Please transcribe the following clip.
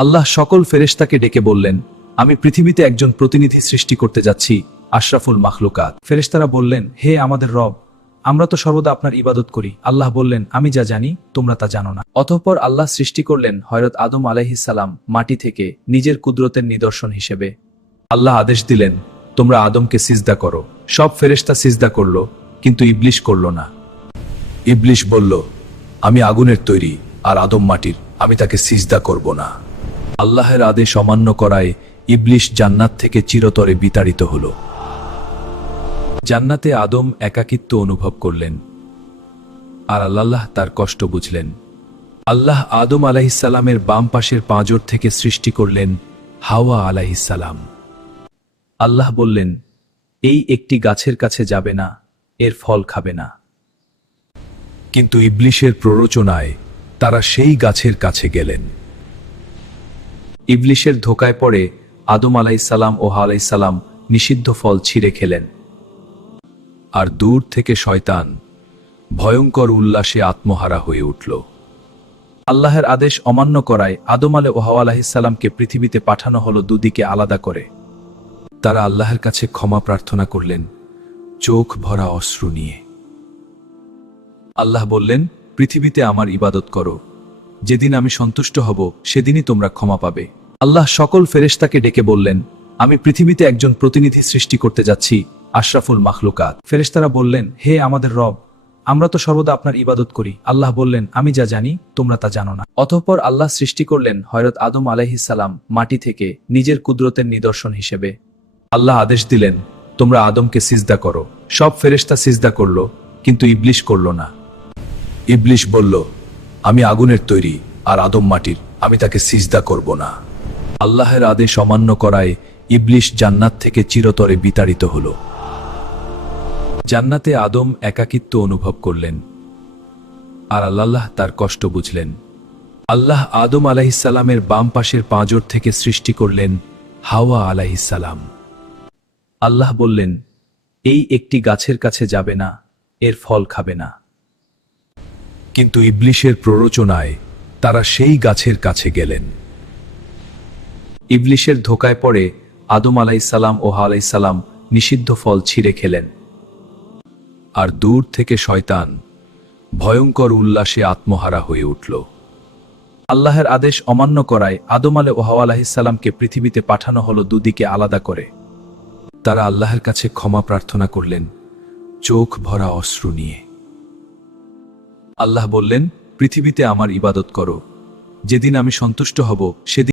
আল্লাহ সকল ফেরেশতাকে ডেকে বললেন, আমি পৃথিবীতে একজন প্রতিনিধি সৃষ্টি করতে যাচ্ছি, আশরাফুল মাখলুকাত। ফেরেশতারা বললেন, হে আমাদের রব, আমরা তো সর্বদা আপনার ইবাদত করি। আল্লাহ বললেন, আমি যা জানি তোমরা তা জানো না। অতঃপর আল্লাহ সৃষ্টি করলেন হযরত আদম আলাইহিস সালাম মাটি থেকে নিজের কুদরতের নিদর্শন হিসেবে। আল্লাহ আদেশ দিলেন, তোমরা আদমকে সিজদা করো। সব ফেরেশতা সিজদা করল, কিন্তু ইবলিশ করল না। ইবলিশ বলল, আমি আগুনের তৈরি আর আদম মাটির, আমি তাকে সিজদা করব না। আল্লাহের আদেশ অমান্য করায় ইবলিশ জান্নাত থেকে চিরতরে বিতাড়িত হল। জান্নাতে আদম একাকিত্ব অনুভব করলেন, আর আল্লাহ তার কষ্ট বুঝলেন। আল্লাহ আদম আলাইহিস সালামের বাম পাশের পাঁজর থেকে সৃষ্টি করলেন হাওয়া আলাইহিস সালাম। আল্লাহ বললেন, এই একটি গাছের কাছে যাবে না, এর ফল খাবে না। কিন্তু ইবলিশের প্ররোচনায় তারা সেই গাছের কাছে গেলেন। ইবলিশের ধোকায় পড়ে আদম আলাইহিস সালাম ও হাওয়া আলাইহিস সালাম নিষিদ্ধ ফল ছিঁড়ে খেলেন। আর দূর থেকে শয়তান ভয়ঙ্কর উল্লাসে আত্মহারা হয়ে উঠল। আল্লাহের আদেশ অমান্য করায় আদম ও হাওয়া আলাইহিস সালামকে পৃথিবীতে পাঠানো হলো দুদিকে আলাদা করে। তারা আল্লাহের কাছে ক্ষমা প্রার্থনা করলেন, চোখ ভরা অশ্রু নিয়ে। আল্লাহ বললেন, পৃথিবীতে আমার ইবাদত করো, যেদিন আমি সন্তুষ্ট হব সেদিনই তোমরা ক্ষমা পাবে। আল্লাহ সকল ফেরেশতাকে ডেকে বললেন, আমি পৃথিবীতে একজন প্রতিনিধি সৃষ্টি করতে যাচ্ছি, আশরাফুল মাখলুকাত। ফেরেশতারা বললেন, হে আমাদের রব, আমরা তো সর্বদা আপনার ইবাদত করি। আল্লাহ বললেন, আমি যা জানি তোমরা তা জানো না। অতঃপর আল্লাহ সৃষ্টি করলেন হযরত আদম আলাইহিস সালাম মাটি থেকে নিজের কুদরতের নিদর্শন হিসেবে। আল্লাহ আদেশ দিলেন, তোমরা আদমকে সিজদা করো। সব ফেরেশতা সিজদা করল, কিন্তু ইবলিশ করল না। ইবলিশ বলল, আমি আগুনের তৈরি আর আদম মাটির, আমি তাকে সিজদা করব না। আল্লাহের আদেশ অমান্য করায় ইবলিশ জান্নাত থেকে চিরতরে বিতাড়িত হল। জান্নাতে আদম একাকিত্ব অনুভব করলেন, আর আল্লাহ তার কষ্ট বুঝলেন। আল্লাহ আদম আলাইহিস সালামের বাম পাশের পাঁজর থেকে সৃষ্টি করলেন হাওয়া আলাইহিস সালাম। আল্লাহ বললেন, এই একটি গাছের কাছে যাবে না, এর ফল খাবে না। কিন্তু ইবলিশের প্ররোচনায় তারা সেই গাছের কাছে গেলেন। ইবলিশের ধোকায় পড়ে আদম আলাইহিস সালাম ও হাওয়া আলাইহিস সালাম নিষিদ্ধ ফল ছিঁড়ে খেলেন। আর দূর থেকে শয়তান ভয়ঙ্কর উল্লাসে আত্মহারা হয়ে উঠল। আল্লাহের আদেশ অমান্য করায় আদম ও হাওয়া আলাইহিস সালামকে পৃথিবীতে পাঠানো হলো দুদিকে আলাদা করে। তারা আল্লাহের কাছে ক্ষমা প্রার্থনা করলেন, চোখ ভরা অশ্রু নিয়ে। আল্লাহ বললেন, পৃথিবীতে আমার ইবাদত করো, যেদিন আমি সন্তুষ্ট হব সেদিন